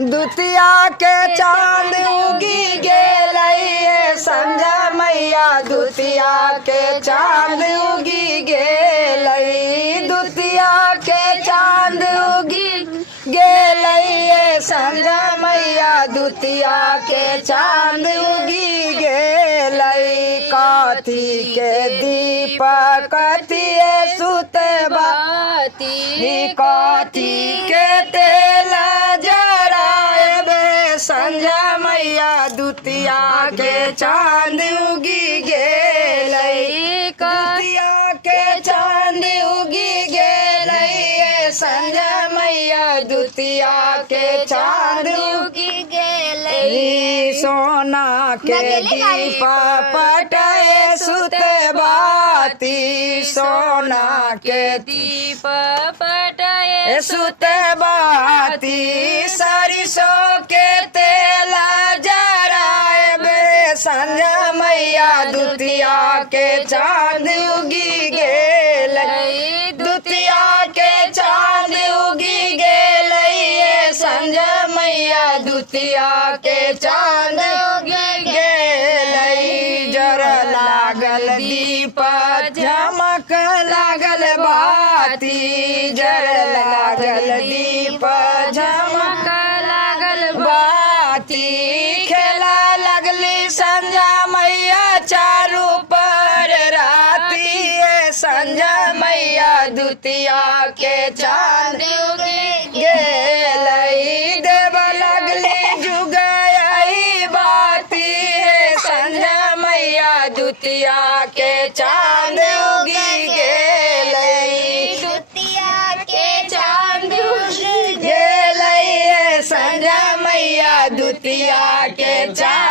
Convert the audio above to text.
दुतिया के चांद उगी गेलई संझा मैया दुतिया के चांद उगी गेलई दुतिया के चांद उगी गेलई संझा मैया दुतिया के चांद उगी गेलई काथी के दीपक कथिए सुतबाती काथी के तेल जराए संझा मैया दुतिया के चांद उगी गेलई दुतिया के चांद उगी गेलई संझा मैया दुतिया के चांद उगी गेलई सोना के दीप पटाए सुतबाती सोना के दीप पटाए सुतबाती सरसों के तेल जराए बे संझा मैया दुतिया के चांद उगी गेलई दुतिया के चांद उगी गेलई संझा मैया दुतिया के चांद उगी गेलई जर लागल दीप झमक लागल बाती जर लागल दीप झमक लागल बाती खेला लगली संझा मैया चारू पर राती संझा मैया दुतिया के चांद उगी गेलई देव लगली जुगई बाती संझा मैया दुतिया के चांद उगी गेलई दुतिया के चांद उगी गेलई संझा मैया दुतिया के चांद